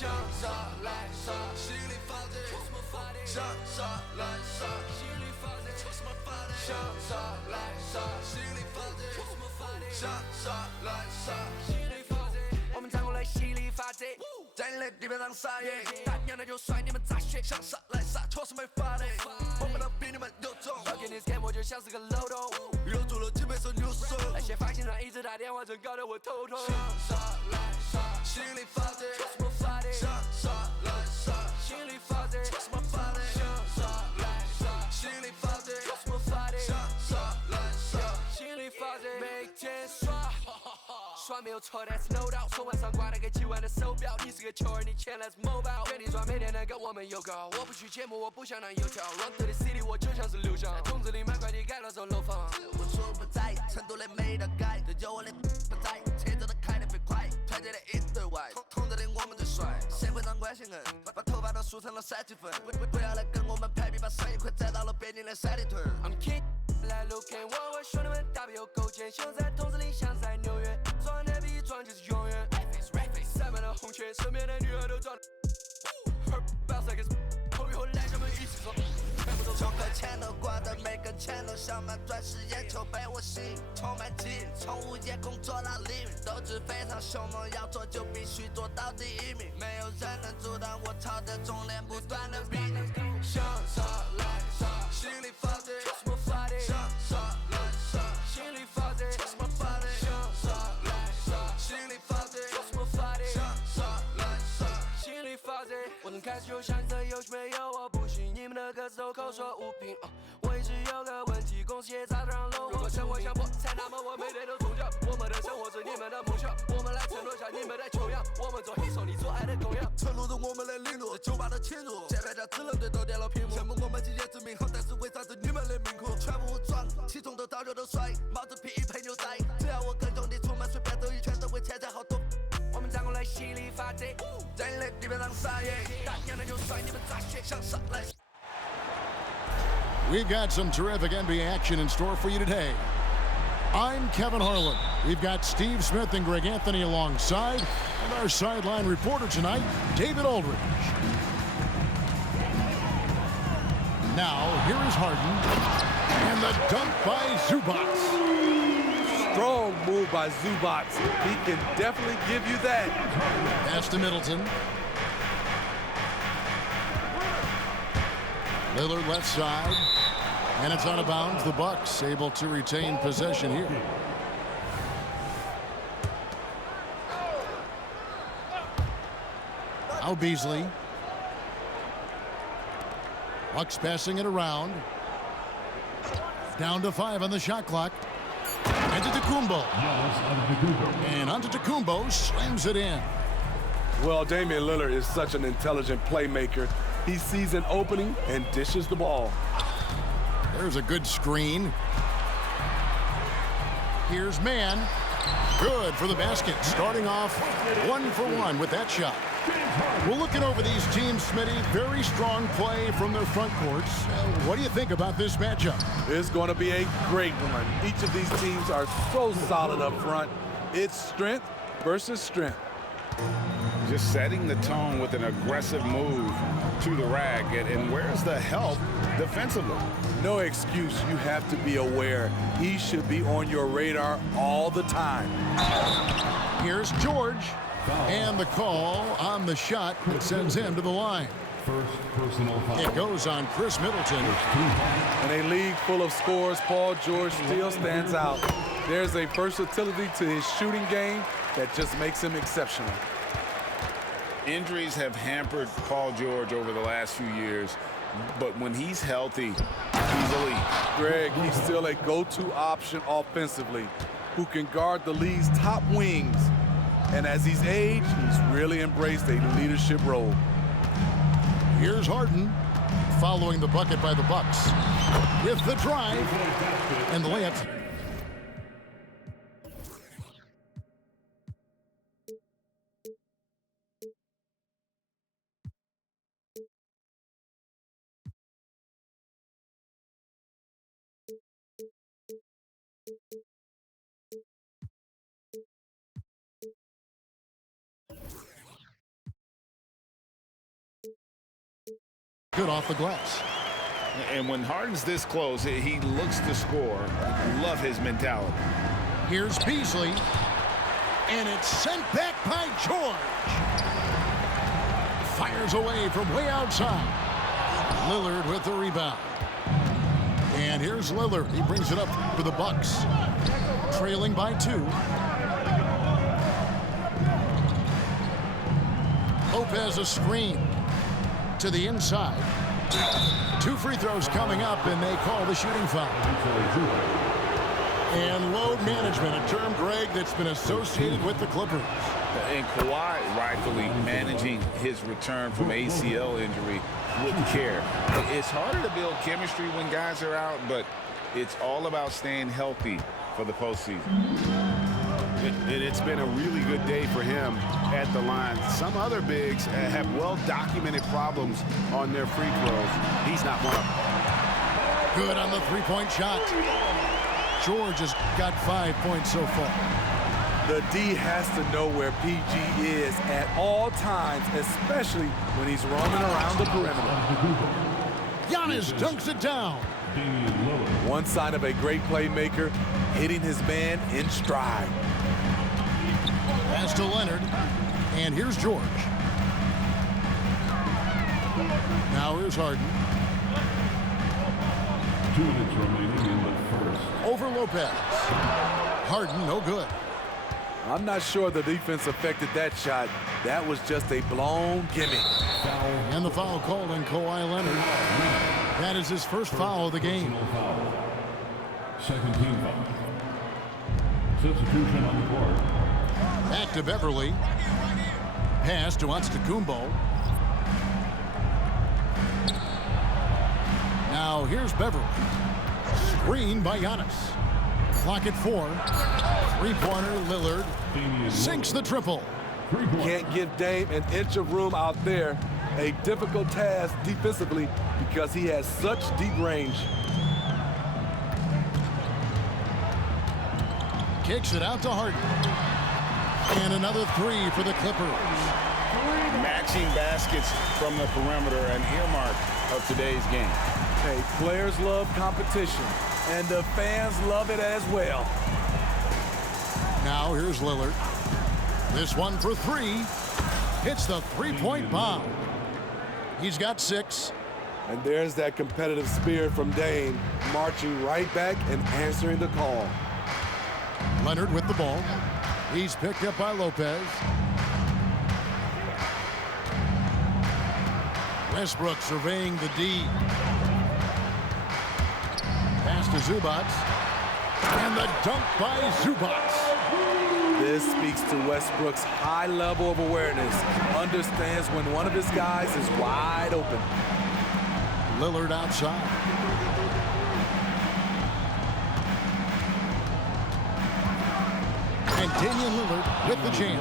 向上来上，心里发电，向上来上，心里发电，向上来上，心里发电，向上来上，心里发电。我们站过来心里发电，在你的地板上撒野，大娘的就甩你们咋学？向上来撒，错是没法的，我们都比你们有种。要给你 scan 我就像是个漏洞，又做了几百首new song，那些发行商一直打电话，真搞得我头痛。向上来上，心里发电，向上来上，心里发电，向上来上，心里发电，向上来上，心里发电，每天耍没有错，但是 no doubt， 手腕上挂了个几万的手表，你是个球儿，你钱来自某宝，原地转每天能跟我们有搞，我不去节目，我不想当油条 ，Run to the city， 我就像是刘翔，筒子里买快递改了走楼房，我说不在，成都的没得改，这就我的不在，车子都开得飞快，团结的一对外，筒子里我们最帅，社会上关系硬，把头发都梳成了3级粉，不要来跟我们排比，把生意快攒到了北京的三里屯。I'm king。来 look at 我兄弟们大笔有勾践，秀在筒子里像在纽约，装的比装就是永远。塞满了红圈，身边的女孩都长得。后以后来咱们一起走。从课前都挂的每根钱都像满钻石眼球被我吸引，充满劲，从午夜工作到黎明，斗志非常凶猛，要做就必须做到第1名，没有人能阻挡我朝着终点不断的逼。向上来上，心里发电，向上来上，心里发电，向上来上，心里发电，向上来上，心里发电。我从开始就想这游戏没有我不行，你们的歌词都口说无凭。我一直有个问题，公司也早都让楼。如果生活像破产，那么我每天都宗教。我们的生活是你们的梦想，我们来承诺下你们的求养。我们做黑手，你做爱的供养。承诺着我们的领路，酒吧的侵入，键盘侠只能对都点了屏幕。羡慕我们集结之名号，但是为啥子你们的命苦？全部武装，起重都早就都甩，帽子皮衣配牛仔。只要我跟兄弟出门，随便走一圈都会钱财好多。我们站过来心里发电，在你的地板上撒野，大娘的就甩你们咋学？向上来。We've got some terrific NBA action in store for you today. I'm Kevin Harlan. We've got Steve Smith and Greg Anthony alongside, and our sideline reporter tonight, David Aldridge. Now, here is Harden, and the dunk by Zubac. Strong move by Zubac. He can definitely give you that. Pass to Middleton. Lillard left side, and it's out of bounds. The Bucks able to retain possession here. Now Beasley. Bucks passing it around. Down to 5 on the shot clock. Antetokounmpo. And Antetokounmpo slams it in. Well, Damian Lillard is such an intelligent playmaker. He sees an opening and dishes the ball. There's a good screen. Here's Mann. Good for the basket. Starting off 1 for 1 with that shot. We're looking over these teams, Smitty. Very strong play from their front courts. What do you think about this matchup? It's going to be a great one. Each of these teams are so solid up front. It's strength versus strength. Just setting the tone with an aggressive move to the rack. And where's the help defensively? No excuse. You have to be aware. He should be on your radar all the time. Here's George. And the call on the shot that sends him to the line. First personal foul. It goes on Chris Middleton. In a league full of scores, Paul George still stands out. There's a versatility to his shooting game that just makes him exceptional. Injuries have hampered Paul George over the last few years, but when he's healthy, he's elite. Greg, he's still a go-to option offensively, who can guard the league's top wings. And as he's aged, he's really embraced a leadership role. Here's Harden following the bucket by the Bucks with the drive and the layup. Good off the glass. And when Harden's this close, he looks to score. Love his mentality. Here's Beasley. And it's sent back by George. Fires away from way outside. Lillard with the rebound. And here's Lillard. He brings it up for the Bucks. Trailing by 2. Lopez a screen to the inside. 2 free throws coming up, and they call the shooting foul. And load management, a term, Greg, that's been associated with the Clippers. And Kawhi rightfully managing his return from ACL injury with care. It's harder to build chemistry when guys are out, but it's all about staying healthy for the postseason. It's been a really good day for him at the line. Some other bigs have well-documented problems on their free throws. He's not one of them. Good on the three-point shot. George has got 5 points so far. The D has to know where PG is at all times, especially when he's roaming around the perimeter. Giannis dunks it down. One sign of a great playmaker, hitting his man in stride. Pass to Leonard. And here's George. Now here's Harden. 2 minutes remaining in the first. Over Lopez. Harden, no good. I'm not sure the defense affected that shot. That was just a blown gimmick. And the foul called on Kawhi Leonard. That is his first foul of the game. Second team foul. Substitution on the court. Back to Beverly. Pass to Antetokounmpo. Now here's Beverly. Screen by Giannis. Clock at 4. Three-pointer Lillard sinks the triple. Can't give Dame an inch of room out there. A difficult task defensively because he has such deep range. Kicks it out to Harden. And another 3 for the Clippers. Matching baskets from the perimeter, an earmark of today's game. Hey, players love competition, and the fans love it as well. Now here's Lillard. This one for 3. Hits the three-point bomb. He's got 6. And there's that competitive spirit from Dame, marching right back and answering the call. Leonard with the ball. He's picked up by Lopez. Westbrook surveying the D. Pass to Zubats. And the dunk by Zubats. This speaks to Westbrook's high level of awareness. Understands when one of his guys is wide open. Lillard outside. And Damian Lillard with the jam.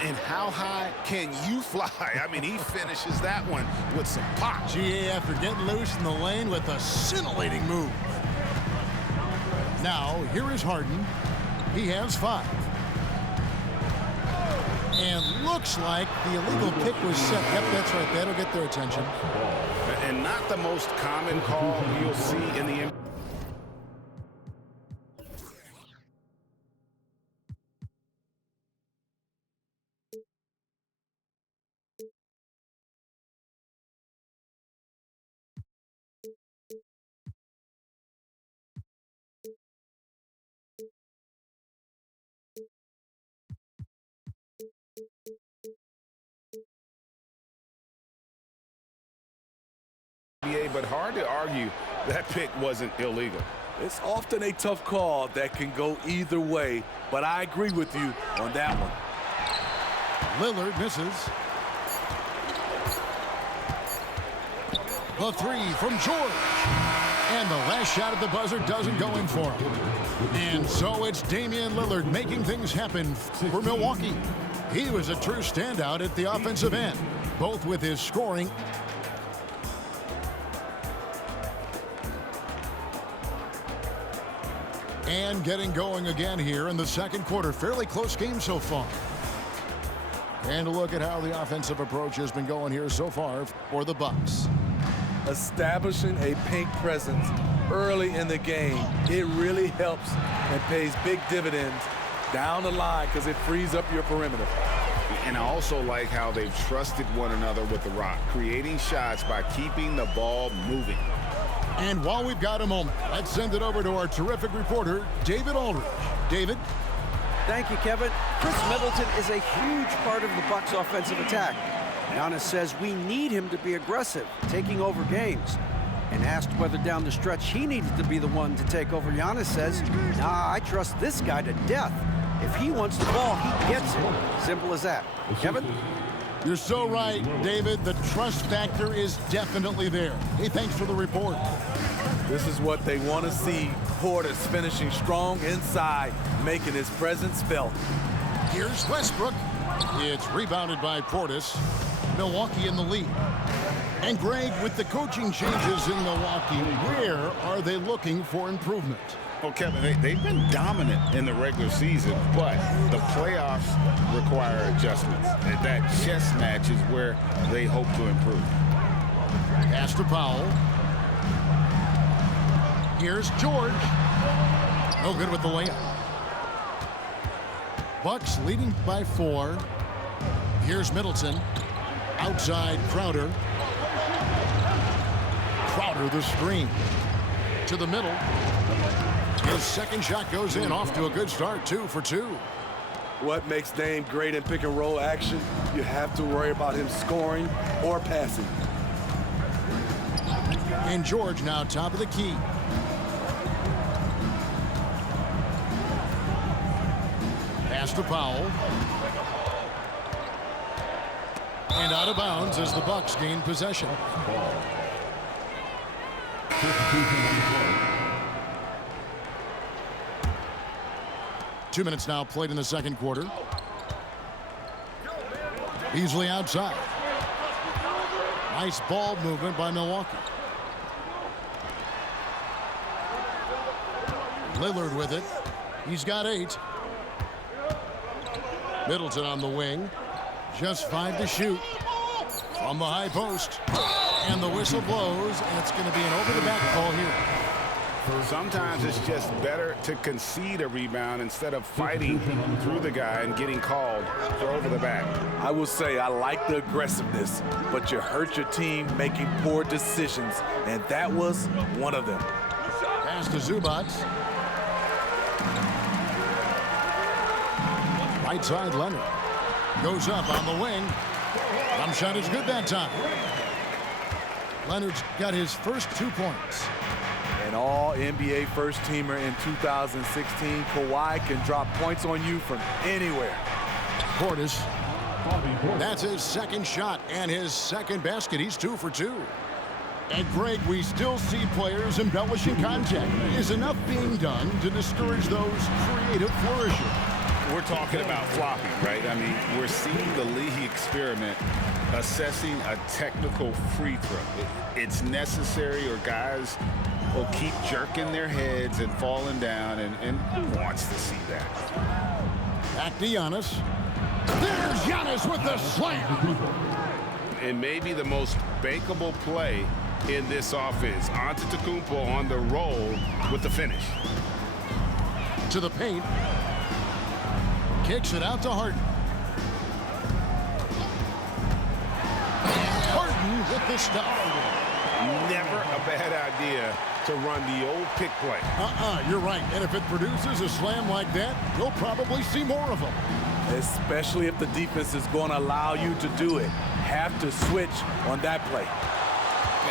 And how high can you fly? I mean, he finishes that one with some pop. GA after getting loose in the lane with a scintillating move. Now, here is Harden. He has 5. And looks like the illegal kick was set. Yep, that's right. That'll get their attention. And not the most common call you'll see in the NBA. But hard to argue that pick wasn't illegal. It's often a tough call that can go either way, but I agree with you on that one. Lillard misses. The 3 from George. And the last shot at the buzzer doesn't go in for him. And so it's Damian Lillard making things happen for Milwaukee. He was a true standout at the offensive end, both with his scoring and getting going again here in the second quarter. Fairly close game so far. And a look at how the offensive approach has been going here so far for the Bucks. Establishing a paint presence early in the game, it really helps and pays big dividends down the line because it frees up your perimeter. And I also like how they've trusted one another with the rock, creating shots by keeping the ball moving. And while we've got a moment, let's send it over to our terrific reporter, David Aldridge. David? Thank you, Kevin. Chris Middleton is a huge part of the Bucks' offensive attack. Giannis says we need him to be aggressive, taking over games. And asked whether down the stretch he needed to be the one to take over, Giannis says, nah, I trust this guy to death. If he wants the ball, he gets it. Simple as that. Kevin? You're so right, David. The trust factor is definitely there. Hey, thanks for the report. This is what they want to see. Portis finishing strong inside, making his presence felt. Here's Westbrook. It's rebounded by Portis. Milwaukee in the lead. And Greg, with the coaching changes in Milwaukee, where are they looking for improvement? Well, Kevin, they've been dominant in the regular season, but the playoffs require adjustments. That chess match is where they hope to improve. Pass to Powell. Here's George. No good with the layup. Bucks leading by 4. Here's Middleton. Outside Crowder. Crowder the screen. To the middle. His second shot goes in, off to a good start, 2 for 2. What makes Dame great in pick and roll action? You have to worry about him scoring or passing. And George now top of the key. Pass to Powell. And out of bounds as the Bucks gain possession. 2 minutes now played in the second quarter. Beasley outside. Nice ball movement by Milwaukee. Lillard with it. He's got 8. Middleton on the wing. Just 5 to shoot. From the high post. And the whistle blows, and it's going to be an over-the-back call here. Sometimes it's just better to concede a rebound instead of fighting through the guy and getting called for over the back. I will say I like the aggressiveness, but you hurt your team making poor decisions, and that was one of them. Pass to Zubac. Right side Leonard. Goes up on the wing. Thumb shot is good that time. Leonard's got his first 2 points. An all-NBA first-teamer in 2016, Kawhi can drop points on you from anywhere. Portis. That's his second shot and his second basket. He's 2 for 2. And Greg, we still see players embellishing contact. Is enough being done to discourage those creative flourishes? We're talking about flopping, right? I mean, we're seeing the league experiment assessing a technical free throw. It's necessary, or guys will keep jerking their heads and falling down, and who wants to see that? Back to Giannis. There's Giannis with the slam. And maybe the most bankable play in this offense. Antetokounmpo on the roll with the finish. To the paint. Kicks it out to Harden. Harden with the stop. Never a bad idea to run the old pick play. You're right. And if it produces a slam like that, you'll probably see more of them. Especially if the defense is going to allow you to do it. Have to switch on that play.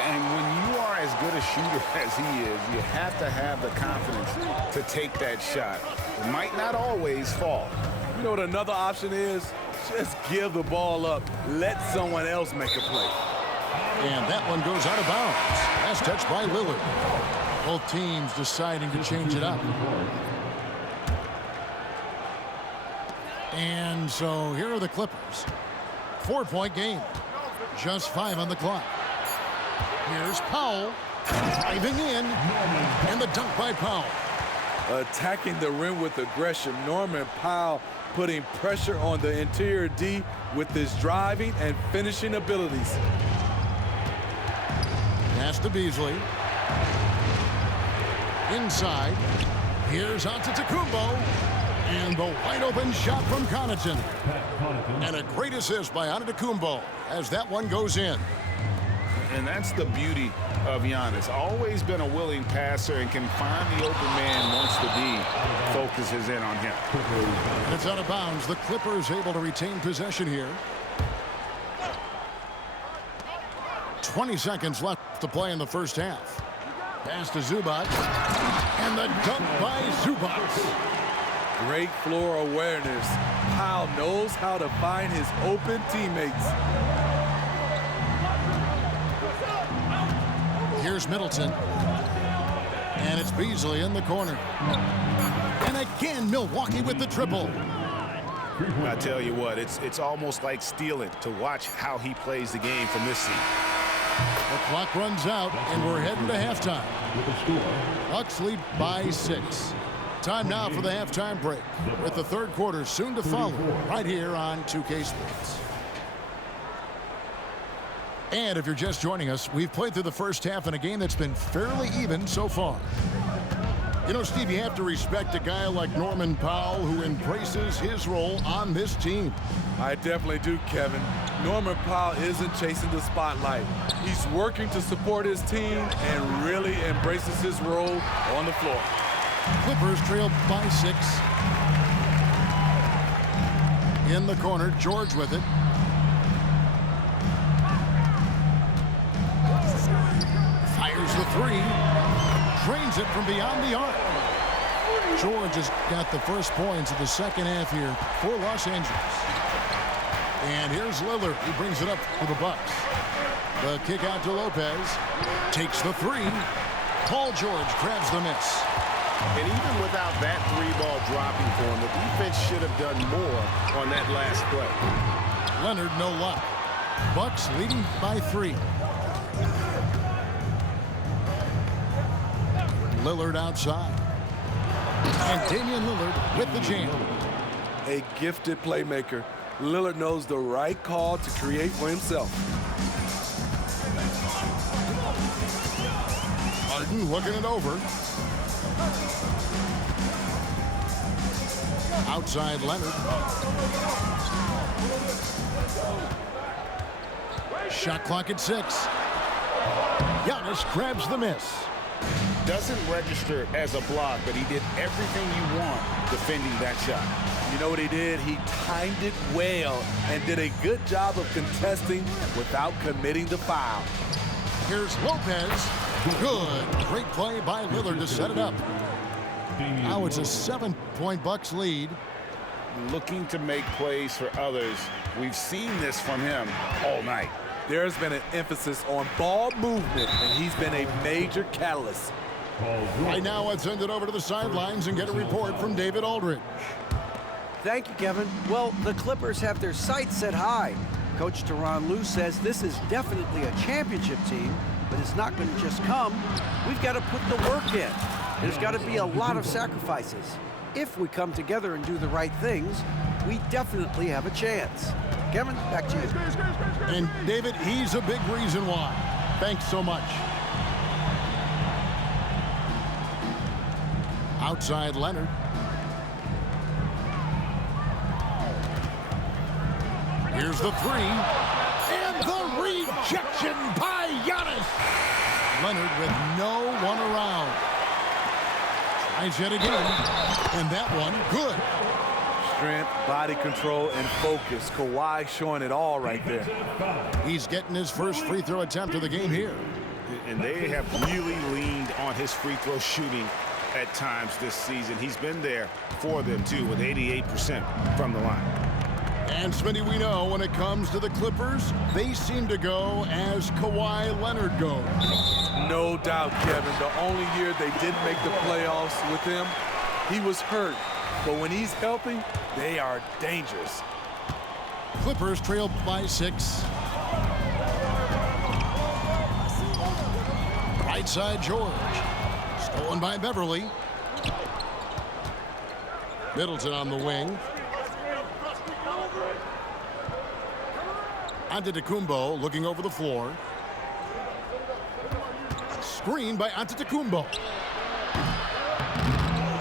And when you are as good a shooter as he is, you have to have the confidence to take that shot. It might not always fall. You know what another option is? Just give the ball up. Let someone else make a play. And that one goes out of bounds. That's touched by Lillard. Both teams deciding to change it up. And so here are the Clippers. 4-point game. Just 5 on the clock. Here's Powell driving in. And the dunk by Powell. attacking the rim with aggression. Norman Powell putting pressure on the interior D with his driving and finishing abilities. Pass to Beasley. Inside. Here's Antetokounmpo. And the wide open shot from Connaughton. And a great assist by Antetokounmpo as that one goes in. And that's the beauty of Giannis. Always been a willing passer and can find the open man once the D focuses in on him. And it's out of bounds. The Clippers able to retain possession here. 20 seconds left to play in the first half. Pass to Zubac. And the dunk by Zubac. Great floor awareness. Powell knows how to find his open teammates. Here's Middleton. And it's Beasley in the corner. And again, Milwaukee with the triple. I tell you what, it's almost like stealing to watch how he plays the game from this seat. The clock runs out, and we're heading to halftime. Bucks lead by 6. Time now for the halftime break, with the third quarter soon to follow, right here on 2K Sports. And if you're just joining us, we've played through the first half in a game that's been fairly even so far. You know, Steve, you have to respect a guy like Norman Powell who embraces his role on this team. I definitely do, Kevin. Norman Powell isn't chasing the spotlight. He's working to support his team and really embraces his role on the floor. Clippers trail by 6. In the corner, George with it. Fires the 3. Drains it from beyond the arc. George has got the first points of the second half here for Los Angeles. And here's Lillard. He brings it up for the Bucks. The kick out to Lopez. Takes the 3. Paul George grabs the miss. And even without that 3-ball dropping for him, the defense should have done more on that last play. Leonard, no luck. Bucks leading by 3. Lillard outside. And Damian Lillard with the jam. A gifted playmaker. Lillard knows the right call to create for himself. Harden looking it over. Outside Leonard. Shot clock at 6. Giannis grabs the miss. Doesn't register as a block, but he did everything you want defending that shot. You know what he did? He timed it well and did a good job of contesting without committing the foul. Here's Lopez. Good. Great play by Lillard to set it up. Now it's a 7-point Bucks lead. Looking to make plays for others. We've seen this from him all night. There's been an emphasis on ball movement, and he's been a major catalyst. Right now, let's send it over to the sidelines and get a report from David Aldridge. Thank you, Kevin. Well, the Clippers have their sights set high. Coach Tyronn Lue says this is definitely a championship team, but it's not going to just come. We've got to put the work in. There's got to be a lot of sacrifices. If we come together and do the right things, we definitely have a chance. Kevin, back to you. And David, he's a big reason why. Thanks so much. Outside Leonard. Here's the 3. And the rejection by Giannis. Leonard with no one around. Tries yet again. And that one, good. Strength, body control, and focus. Kawhi showing it all right there. He's getting his first free throw attempt of the game here. And they have really leaned on his free throw shooting at times this season. He's been there for them, too, with 88% from the line. And, Smitty, we know when it comes to the Clippers, they seem to go as Kawhi Leonard goes. No doubt, Kevin. The only year they didn't make the playoffs with him, he was hurt. But when he's healthy, they are dangerous. Clippers trail by 6. Right side George. Stolen by Beverly. Middleton on the wing. Antetokounmpo looking over the floor. Screen by Antetokounmpo.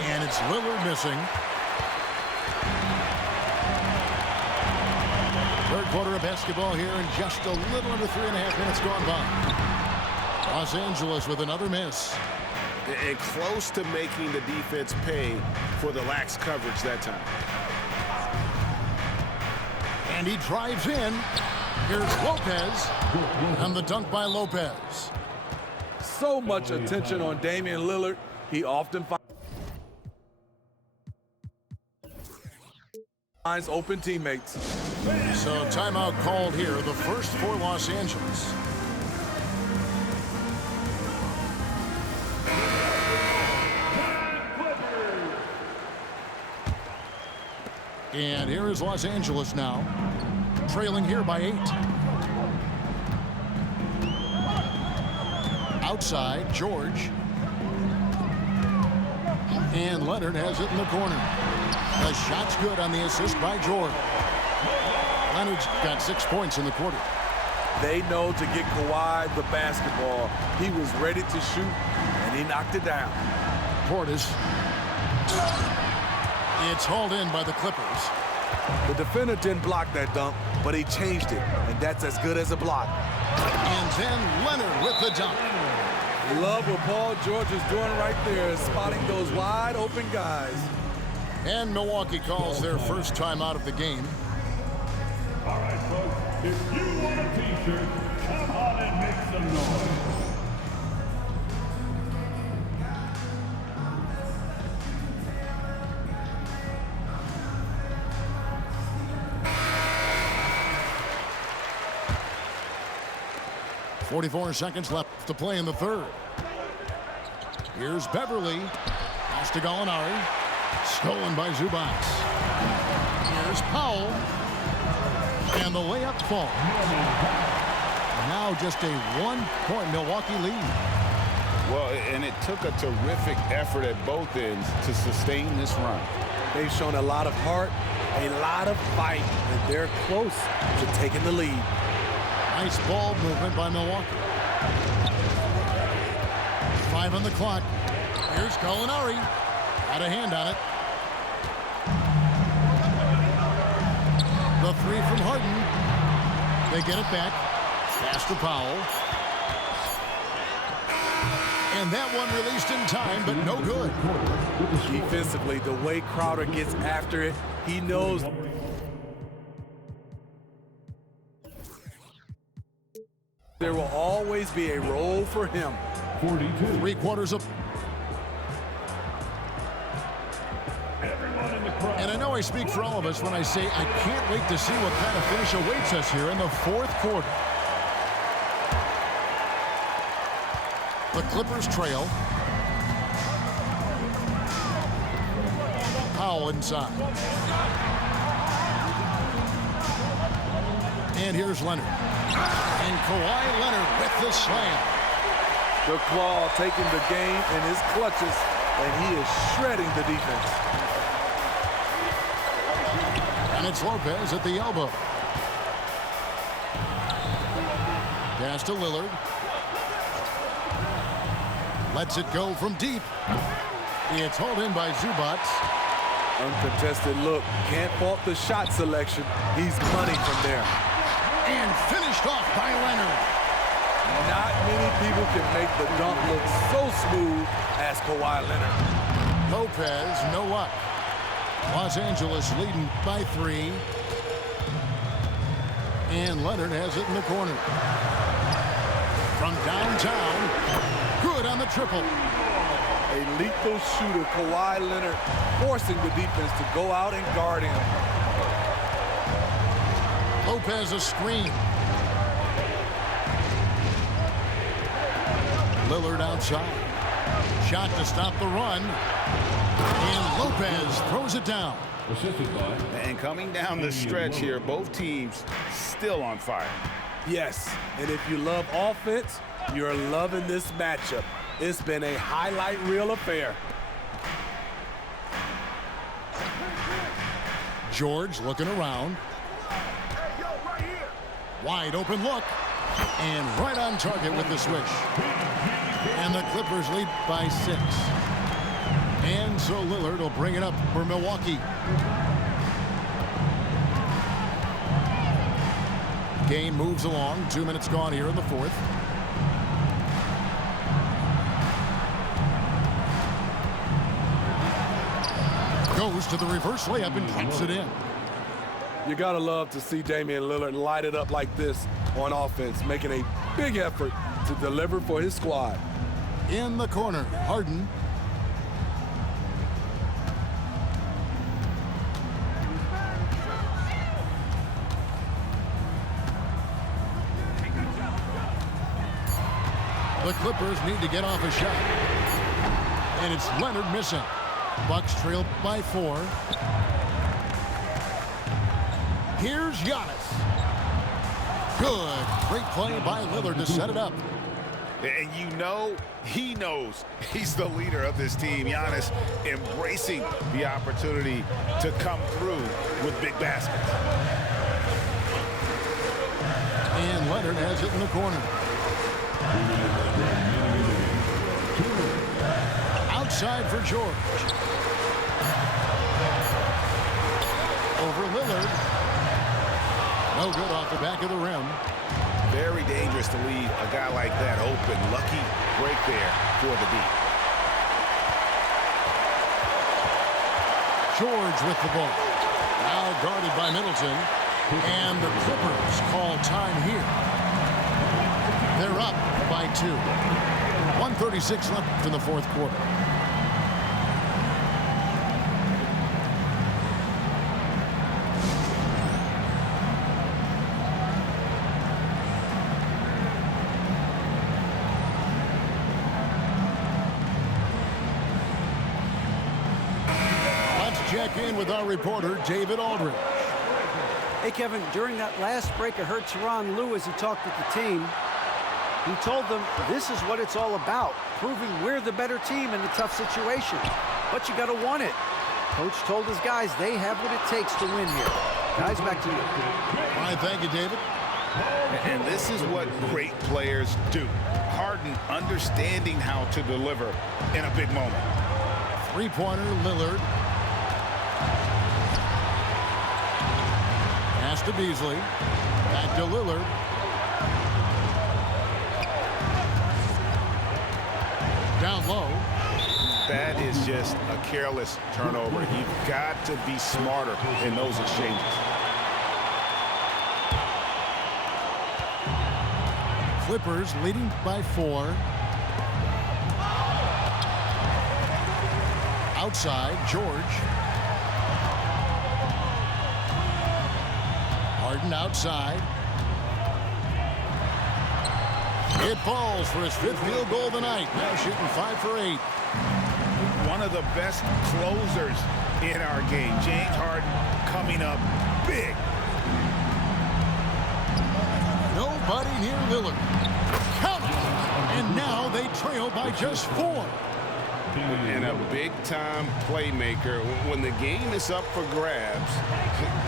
And it's Lillard missing. Third quarter of basketball here, and just a little under 3.5 minutes gone by. Los Angeles with another miss. And close to making the defense pay for the lax coverage that time. And he drives in. Here's Lopez. And the dunk by Lopez. So much attention on Damian Lillard. He often finds open teammates. So timeout called here, the first for Los Angeles. And here is Los Angeles now, trailing here by 8. Outside, George. And Leonard has it in the corner. The shot's good on the assist by George. Leonard's got 6 points in the quarter. They know to get Kawhi the basketball. He was ready to shoot, and he knocked it down. Portis. It's hauled in by the Clippers. The defender didn't block that dunk, but he changed it, and that's as good as a block. And then Leonard with the dunk. Love what Paul George is doing right there, spotting those wide open guys. And Milwaukee calls their first time out of the game. All right, folks, if you want a t-shirt, come on and make some noise. .44 seconds left to play in the third. Here's Beverly. Pass to Gallinari. Stolen by Zubac. Here's Powell. And the layup falls. Now just a 1-point Milwaukee lead. Well, and it took a terrific effort at both ends to sustain this run. They've shown a lot of heart, a lot of fight, and they're close to taking the lead. Nice ball movement by Milwaukee. 5 on the clock. Here's Gallinari. Got a hand on it. The 3 from Harden. They get it back. Pass to Powell. And that one released in time, but no good. Defensively, the way Crowder gets after it, he knows. There will always be a role for him. 42. 3/4 of. Everyone in the crowd. And I know I speak for all of us when I say I can't wait to see what kind of finish awaits us here in the fourth quarter. The Clippers trail. Powell inside. And here's Leonard. And Kawhi Leonard with the slam. The Claw taking the game in his clutches, and he is shredding the defense. And it's Lopez at the elbow. Pass to Lillard. Lets it go from deep. It's hauled in by Zubac. Uncontested look. Can't fault the shot selection. He's money from there. And finished off by Leonard. Not many people can make the dunk look so smooth as Kawhi Leonard. Lopez, no luck. Los Angeles leading by 3. And Leonard has it in the corner. From downtown, good on the triple. A lethal shooter, Kawhi Leonard, forcing the defense to go out and guard him. Lopez a screen. Lillard outside. Shot to stop the run. And Lopez throws it down. Assisted by. And coming down the stretch here, both teams still on fire. Yes, and if you love offense, you're loving this matchup. It's been a highlight reel affair. George looking around. Wide open look. And right on target with the swish. And the Clippers lead by 6. And so Lillard will bring it up for Milwaukee. Game moves along. 2 minutes gone here in the fourth. Goes to the reverse layup and drops it in. You gotta love to see Damian Lillard light it up like this on offense, making a big effort to deliver for his squad. In the corner, Harden. The Clippers need to get off a shot. And it's Leonard missing. Bucks trail by 4. Here's Giannis. Good. Great play by Lillard to set it up. And you know, he knows he's the leader of this team. Giannis embracing the opportunity to come through with big baskets. And Leonard has it in the corner. Outside for George. Over Lillard. No good off the back of the rim. Very dangerous to leave a guy like that open. Lucky break there for the D. George with the ball. Now guarded by Middleton. And the Clippers call time here. They're up by 2. 1:36 left in the fourth quarter. Check in with our reporter, David Aldridge. Hey, Kevin, during that last break, I heard Tyronn Lue as he talked with the team. He told them this is what it's all about, proving we're the better team in a tough situation. But you got to want it. Coach told his guys they have what it takes to win here. Guys, back to you. All right, thank you, David. And this is what great players do. Harden understanding how to deliver in a big moment. Three-pointer, Lillard. Pass to Beasley. Back to Lillard. Down low. That is just a careless turnover. You've got to be smarter in those exchanges. Clippers leading by 4. Outside, George. Harden outside. It falls for his 5th field goal of the night. Now shooting 5 for 8. One of the best closers in our game. James Harden coming up big. Nobody near Lillard. Count it. And now they trail by just 4. And a big-time playmaker. When the game is up for grabs,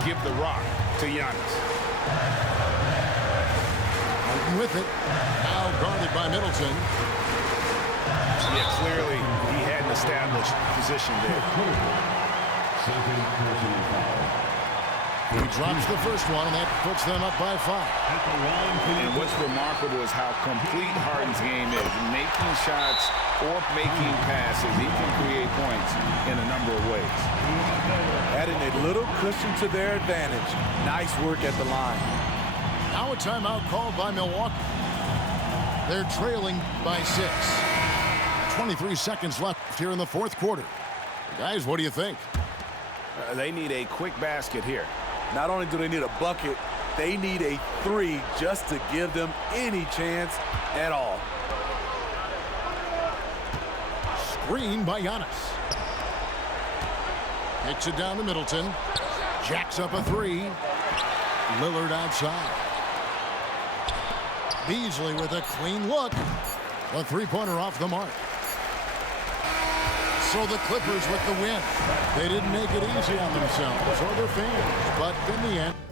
give the rock to Giannis. Harden with it. Now guarded by Middleton. Yeah, clearly he had an established position there. He drops the first one, and that puts them up by 5. And what's remarkable is how complete Harden's game is. Making shots or making passes, he can create points in a number of ways. Adding a little cushion to their advantage. Nice work at the line. Now a timeout called by Milwaukee. They're trailing by 6. 23 seconds left here in the fourth quarter. Guys, what do you think? They need a quick basket here. Not only do they need a bucket, they need a 3 just to give them any chance at all. Screen by Giannis. Kicks it down to Middleton. Jacks up a 3. Lillard outside. Beasley with a clean look. A three-pointer off the mark. So the Clippers with the win. They didn't make it easy on themselves or their fans, but in the end,